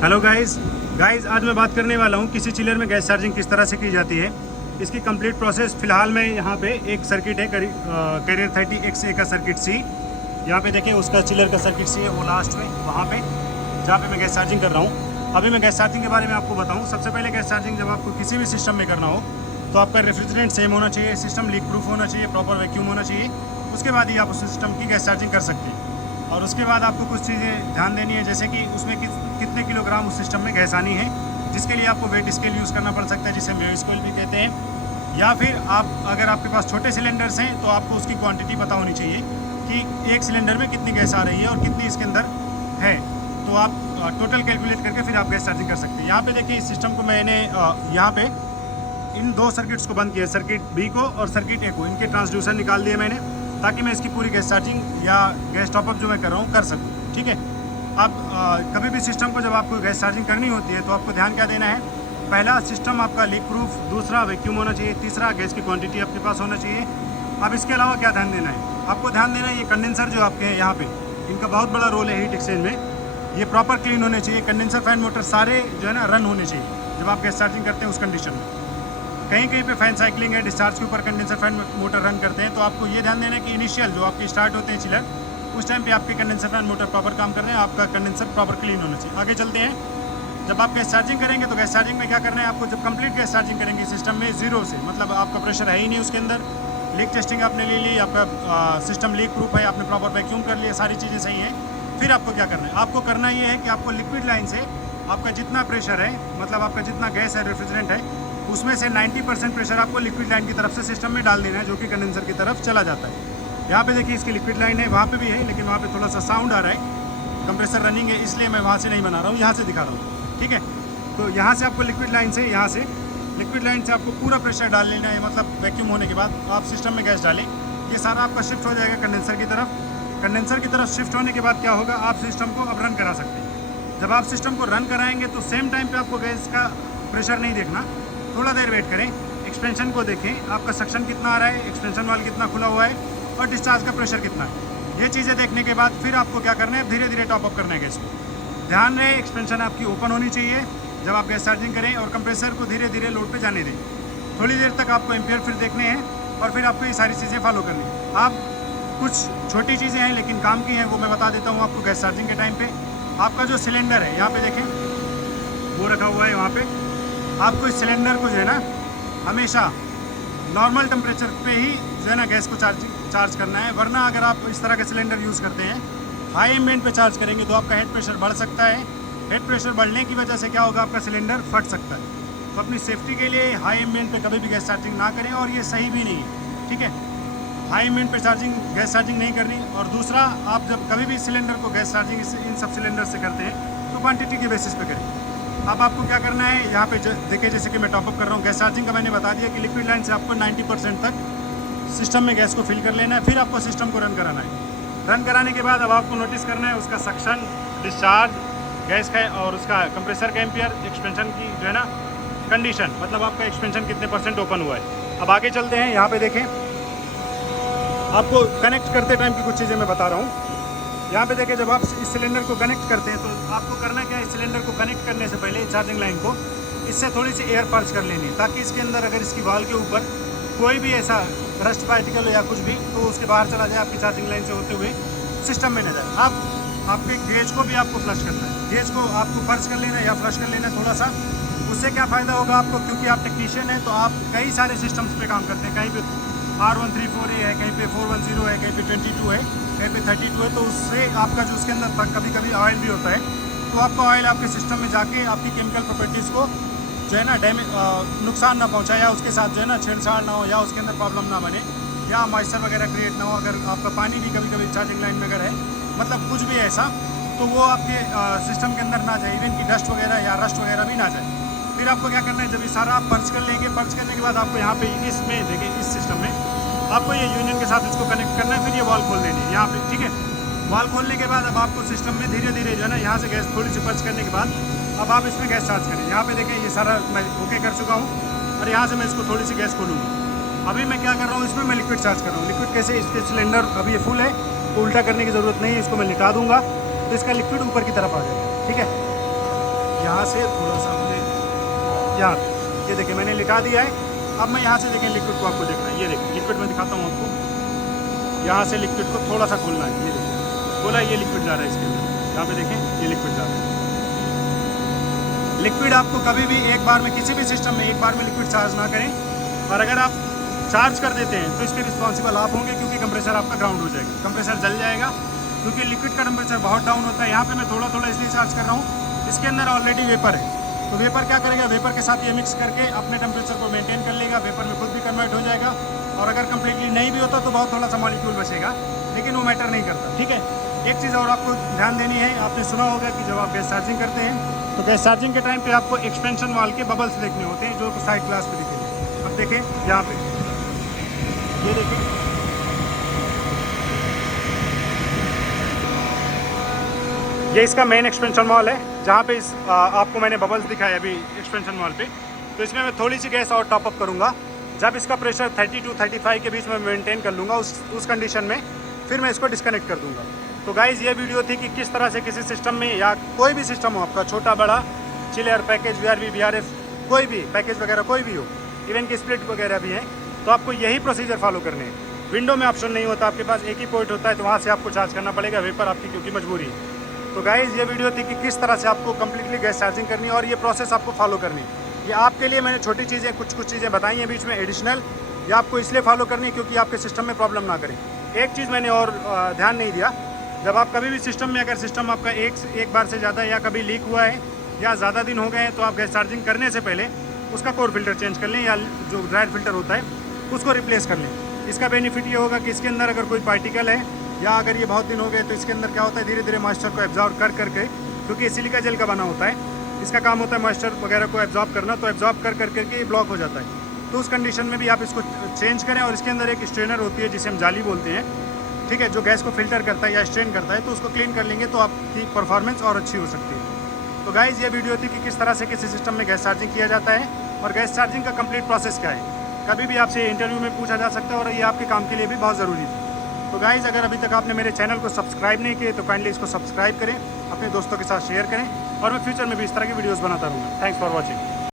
Hello guys आज मैं बात करने वाला हूँ किसी चिलर में गैस चार्जिंग किस तरह से की जाती है। इसकी कंप्लीट प्रोसेस फ़िलहाल में यहाँ पे एक सर्किट है कैरियर 30XA का सर्किट सी। यहाँ पे देखें उसका चिलर का सर्किट सी है वो लास्ट में वहाँ पे जहाँ पे मैं गैस चार्जिंग कर रहा हूँ। अभी मैं गैस चार्जिंग के बारे में आपको बताऊँ। सबसे पहले गैस चार्जिंग जब आपको किसी भी सिस्टम में करना हो तो आपका रेफ्रिजरेंट सेम होना चाहिए, सिस्टम लीक प्रूफ होना चाहिए, प्रॉपर वैक्यूम होना चाहिए। उसके बाद ही आप उस सिस्टम की गैस चार्जिंग कर सकते हैं। और उसके बाद आपको कुछ चीज़ें ध्यान देनी है, जैसे कि उसमें कितने किलोग्राम उस सिस्टम में गैस आनी है, जिसके लिए आपको वेट स्केल यूज़ करना पड़ सकता है, जिसे मेयो स्केल भी कहते हैं। या फिर अगर आपके पास छोटे सिलेंडर्स हैं तो आपको उसकी क्वांटिटी पता होनी चाहिए कि एक सिलेंडर में कितनी गैस आ रही है और कितनी इसके अंदर है। तो आप टोटल कैलकुलेट करके फिर आप गैस चार्जिंग कर सकते हैं। यहाँ पे देखिए इस सिस्टम को मैंने यहाँ पे इन दो सर्किट्स को बंद किया, सर्किट बी को और सर्किट ए को, इनके ट्रांसड्यूसर निकाल दिए मैंने, ताकि मैं इसकी पूरी गैस चार्जिंग या गैस टॉपअप जो मैं कर रहा हूँ कर सकूँ। ठीक है। अब कभी भी सिस्टम को जब आपको गैस चार्जिंग करनी होती है तो आपको ध्यान क्या देना है, पहला सिस्टम आपका लीक प्रूफ, दूसरा वैक्यूम होना चाहिए, तीसरा गैस की क्वांटिटी आपके पास होना चाहिए। अब इसके अलावा क्या ध्यान देना है, आपको ध्यान देना है ये कंडेंसर जो आपके हैं यहाँ पे, इनका बहुत बड़ा रोल है हीट एक्सचेंज में। ये प्रॉपर क्लीन होने चाहिए। कंडेंसर फैन मोटर सारे जो है ना रन होने चाहिए जब आप गैस चार्जिंग करते हैं उस कंडीशन में। कहीं कहीं पे फैन साइकिलिंग है, डिस्चार्ज के ऊपर कंडेंसर फैन मोटर रन करते हैं, तो आपको ये ध्यान देना है कि इनिशियल जो आपके स्टार्ट होते हैं चिलर, उस टाइम पे आपके कंडेंसर फैन मोटर प्रॉपर काम कर रहे हैं, आपका कंडेंसर प्रॉपर क्लीन होना चाहिए। आगे चलते हैं। जब आप गैस चार्जिंग करेंगे तो गैस चार्जिंग में क्या करना है आपको, जब कंप्लीट गैस चार्जिंग करेंगे सिस्टम में जीरो से, मतलब आपका प्रेशर है ही नहीं उसके अंदर, लीक टेस्टिंग आपने ले ली, आपका सिस्टम लीक प्रूफ है, आपने प्रॉपर वैक्यूम कर लिया, सारी चीज़ें सही हैं। फिर आपको क्या करना है, आपको करना ये है कि आपको लिक्विड लाइन से आपका जितना प्रेशर है, मतलब आपका जितना गैस है रेफ्रिजरेंट है, उसमें से 90% प्रेशर आपको लिक्विड लाइन की तरफ से सिस्टम में डाल देना है, जो कि कंडेंसर की तरफ चला जाता है। यहाँ पे देखिए इसकी लिक्विड लाइन है, वहाँ पे भी है, लेकिन वहाँ पे थोड़ा सा साउंड आ रहा है, कंप्रेसर रनिंग है, इसलिए मैं वहाँ से नहीं बना रहा हूँ, यहाँ से दिखा रहा हूँ। ठीक है। तो यहाँ से आपको लिक्विड लाइन से, यहाँ से लिक्विड लाइन से आपको पूरा प्रेशर डाल लेना है, मतलब वैक्यूम होने के बाद आप सिस्टम में गैस डालें, ये सारा आपका शिफ्ट हो जाएगा कंडेंसर की तरफ। कंडेंसर की तरफ शिफ्ट होने के बाद क्या होगा, आप सिस्टम को अब रन करा सकते हैं। जब आप सिस्टम को रन कराएंगे तो सेम टाइम पे आपको गैस का प्रेशर नहीं देखना, थोड़ा देर वेट करें, एक्सपेंशन को देखें, आपका सक्शन कितना आ रहा है, एक्सपेंशन वाल्व कितना खुला हुआ है और डिस्चार्ज का प्रेशर कितना है। ये चीज़ें देखने के बाद फिर आपको क्या करना है, धीरे धीरे टॉपअप करना है गैस को। ध्यान रहे एक्सपेंशन आपकी ओपन होनी चाहिए जब आप गैस चार्जिंग करें, और कंप्रेसर को धीरे धीरे लोड पे जाने दें। थोड़ी देर तक आपको एम्पियर फिर देखने हैं और फिर आपको ये सारी चीज़ें फॉलो करनी है। आप कुछ छोटी चीज़ें हैं लेकिन काम की हैं, वो मैं बता देता हूँ आपको गैस चार्जिंग के टाइम पे। आपका जो सिलेंडर है यहाँ पे देखें वो रखा हुआ है, वहाँ पे आपको इस सिलेंडर को जो है ना हमेशा नॉर्मल टेम्परेचर पे ही जो है ना गैस को चार्ज करना है, वरना अगर आप इस तरह का सिलेंडर यूज़ करते हैं हाई एम्बिएंट पे चार्ज करेंगे तो आपका हेड प्रेशर बढ़ सकता है। हेड प्रेशर बढ़ने की वजह से क्या होगा, आपका सिलेंडर फट सकता है। तो अपनी सेफ्टी के लिए हाई एम्बिएंट पे कभी भी गैस चार्जिंग ना करें, और ये सही भी नहीं है। ठीक है। हाई एम्बिएंट पे गैस चार्जिंग नहीं करनी। और दूसरा, आप जब कभी भी सिलेंडर को गैस चार्जिंग इन सब सिलेंडर से करते हैं तो क्वांटिटी के बेसिस पे करें। अब आपको क्या करना है, यहाँ पे देखिए जैसे कि मैं टॉपअप कर रहा हूँ गैस चार्जिंग का, मैंने बता दिया कि लिक्विड लाइन से आपको 90% तक सिस्टम में गैस को फिल कर लेना है, फिर आपको सिस्टम को रन कराना है। रन कराने के बाद अब आपको नोटिस करना है उसका सक्शन, डिस्चार्ज गैस का और उसका कंप्रेसर का एम्पियर, एक्सपेंशन की जो है ना कंडीशन, मतलब आपका एक्सपेंशन कितने % ओपन हुआ है। अब आगे चलते हैं। यहाँ पे देखें, आपको कनेक्ट करते टाइम की कुछ चीज़ें मैं बता रहा हूँ। यहाँ पे देखिए जब आप इस सिलेंडर को कनेक्ट करते हैं तो आपको करना क्या है, इस सिलेंडर को कनेक्ट करने से पहले चार्जिंग लाइन को इससे थोड़ी सी एयर पर्च कर लेनी है, ताकि इसके अंदर अगर इसकी वाल के ऊपर कोई भी ऐसा रस्ट पार्टिकल हो या कुछ भी, तो उसके बाहर चला जाए, आपकी चार्जिंग लाइन से होते हुए सिस्टम में न जाए। आपके गेज को भी आपको फ्लश करना है, गेज को आपको पर्च कर लेना है या फ्लश कर लेना है थोड़ा सा। उससे क्या फ़ायदा होगा आपको, क्योंकि आप टेक्नीशियन हैं तो आप कई सारे सिस्टम्स पे काम करते हैं, कहीं पे R134A है, कहीं पे 410 है, कहीं पे 22 है, कहीं पे 32 है, तो उससे आपका जो उसके अंदर कभी कभी ऑयल भी होता है, तो आपका ऑयल आपके सिस्टम में जाके आपकी केमिकल प्रॉपर्टीज़ को जो है ना नुकसान ना पहुंचाए, या उसके साथ जो है ना छेड़छाड़ ना हो, या उसके अंदर प्रॉब्लम ना बने, या मॉइस्चर वगैरह क्रिएट ना हो। अगर आपका पानी भी कभी कभी चार्जिंग लाइन में अगर है, मतलब कुछ भी ऐसा, तो वो आपके सिस्टम के अंदर ना जाए, इवन की डस्ट वगैरह या रस्ट वगैरह भी ना जाए। फिर आपको क्या करना है, जब ये सारा आप पर्च कर लेंगे, पर्च करने के बाद आपको यहाँ पे इसमें देखिए इस सिस्टम में आपको ये यूनियन के साथ इसको कनेक्ट करना है, फिर ये वॉल खोल देनी है यहाँ पे। ठीक है। वॉल खोलने के बाद अब आपको सिस्टम में धीरे धीरे जो है ना यहाँ से गैस थोड़ी सी पर्च करने के बाद अब आप इसमें गैस चार्ज करें। यहाँ पे देखें ये सारा मैं ओके कर चुका हूँ, और यहाँ से मैं इसको थोड़ी सी गैस खोलूँगा। अभी मैं क्या कर रहा हूँ, इसमें मैं लिक्विड चार्ज कर रहा हूँ। लिक्विड कैसे, इसके सिलेंडर अभी ये फुल है तो उल्टा करने की ज़रूरत नहीं है, इसको मैं लिटा दूँगा तो इसका लिक्विड ऊपर की तरफ आ जाएगा। ठीक है। यहाँ से थोड़ा सा मुझे यहाँ, ये देखिए मैंने लिटा दिया है। अब मैं यहाँ से देखें लिक्विड को आपको देखना है, ये देखिए लिक्विड मैं दिखाता हूँ आपको। यहाँ से लिक्विड को थोड़ा सा खोलना है, ये देखिए खोला, ये लिक्विड जा रहा है इसके अंदर। यहाँ पे देखें ये लिक्विड जा रहा है। लिक्विड आपको कभी भी एक बार में, किसी भी सिस्टम में एक बार में लिक्विड चार्ज ना करें, और अगर आप चार्ज कर देते हैं तो इसके रिस्पॉन्सिबल आप होंगे, क्योंकि कंप्रेसर आपका ग्राउंड हो जाएगा, कंप्रेसर जल जाएगा, क्योंकि लिक्विड का टेम्परेचर बहुत डाउन होता है। यहाँ पे मैं थोड़ा थोड़ा इसलिए चार्ज कर रहा हूँ, इसके अंदर ऑलरेडी वेपर है, तो वेपर क्या करेगा, वेपर के साथ ये मिक्स करके अपने टेम्परेचर को मेंटेन कर लेगा, वेपर में खुद भी कन्वर्ट हो जाएगा। और अगर कंप्लीटली नहीं भी होता तो बहुत थोड़ा सा मॉलिक्यूल बचेगा, लेकिन वो मैटर नहीं करता, ठीक है। एक चीज़ और आपको ध्यान देनी है, आपने सुना होगा कि जब आप गैस चार्जिंग करते हैं तो गैस चार्जिंग के टाइम पे आपको एक्सपेंशन वाल के बबल्स देखने होते हैं, जो साइड ग्लास पे दिखेंगे। अब देखें यहाँ पे, ये देखें, ये इसका मेन एक्सपेंशन वाल है, जहाँ पे आपको मैंने बबल्स दिखाए अभी एक्सपेंशन वाल पे। तो इसमें मैं थोड़ी सी गैस और टॉपअप करूँगा, जब इसका प्रेशर 30 to 35 के बीच में मेंटेन कर लूँगा, उस कंडीशन में फिर मैं इसको डिस्कनेक्ट कर दूँगा। तो गाइज़ ये वीडियो थी कि किस तरह से किसी सिस्टम में, या कोई भी सिस्टम हो आपका, छोटा बड़ा, चिलर पैकेज, VRV VRF, कोई भी पैकेज वगैरह कोई भी हो, इवन की स्प्लिट वगैरह भी है, तो आपको यही प्रोसीजर फॉलो करने हैं। विंडो में ऑप्शन नहीं होता, आपके पास एक ही पॉइंट होता है, तो वहाँ से आपको चार्ज करना पड़ेगा वेपर आपकी, क्योंकि मजबूरी है। तो गाइज़ ये वीडियो थी कि किस तरह से आपको कम्प्लीटली गैस चार्जिंग करनी है, और ये प्रोसेस आपको फॉलो करनी है। ये आपके लिए मैंने छोटी चीज़ें, कुछ चीज़ें बताई हैं बीच में एडिशनल, ये आपको इसलिए फॉलो करनी है क्योंकि आपके सिस्टम में प्रॉब्लम ना करें। एक चीज़ मैंने और ध्यान नहीं दिया, जब आप कभी भी सिस्टम में, अगर सिस्टम आपका एक बार से ज़्यादा या कभी लीक हुआ है या ज़्यादा दिन हो गए हैं, तो आप गैस चार्जिंग करने से पहले उसका कोर फिल्टर चेंज कर लें, या जो ड्रायर फिल्टर होता है उसको रिप्लेस कर लें। इसका बेनिफिट ये होगा कि इसके अंदर अगर कोई पार्टिकल है, या अगर ये बहुत दिन हो गए, तो इसके अंदर क्या होता है, धीरे धीरे मॉइस्चर को एब्जॉर्ब कर करके, क्योंकि ये सिलिका जेल का बना होता है, इसका काम होता है मॉइस्चर वगैरह को एब्जॉर्ब करना, तो एब्जॉर्ब कर करके ये ब्लॉक हो जाता है। तो उस कंडीशन में भी आप इसको चेंज करें। और इसके अंदर एक स्ट्रेनर होती है जिसे हम जाली बोलते हैं, ठीक है, जो गैस को फिल्टर करता है या स्ट्रेन करता है, तो उसको क्लीन कर लेंगे तो आपकी परफॉर्मेंस और अच्छी हो सकती है। तो गाइज़ ये वीडियो थी कि किस तरह से किसी सिस्टम में गैस चार्जिंग किया जाता है, और गैस चार्जिंग का कंप्लीट प्रोसेस क्या है। कभी भी आपसे इंटरव्यू में पूछा जा सकता है, और ये आपके काम के लिए भी बहुत ज़रूरी थी। तो गाइज़ अगर अभी तक आपने मेरे चैनल को सब्सक्राइब नहीं किए तो काइंडली इसको सब्सक्राइब करें, अपने दोस्तों के साथ शेयर करें, और मैं फ्यूचर में भी इस तरह की वीडियोज़ बनाता रहूँगा। Thanks for watching.